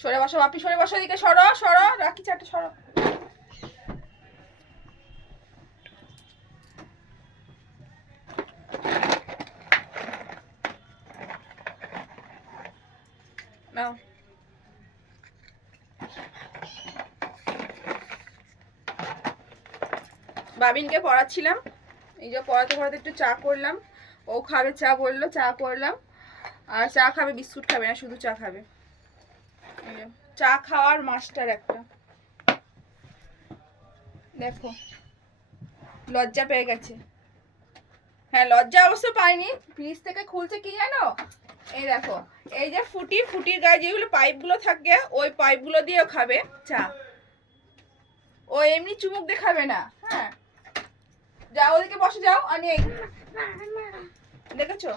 সরে বসো বাপি, সরে বসো, এদিকে সরো সরো, রাখি চাটা সরো। নাও বাবিনকে পড়াচ্ছিলাম, এই যে পড়াতে পড়াতে একটু চা করলাম, ও খাবে চা বললো, চা করলাম। আর চা খাবে, বিস্কুট খাবে না, শুধু চা খাবে। চা খাওয়ার মাস্টার একটা, দেখো লজ্জা পেয়ে গেছে। হ্যাঁ লজ্জা অবশ্য পাইনি, ফ্রিজ থেকে খুলছে কি জানো, এই দেখো, এই যে ফুটির গায়ে যেগুলো পাইপগুলো থাকে, ওই পাইপগুলো দিয়েও খাবে চা, ও এমনি চুমুক দিয়ে খাবে না। হ্যাঁ যাও ওদিকে বসে যাও, অনেক দেখেছো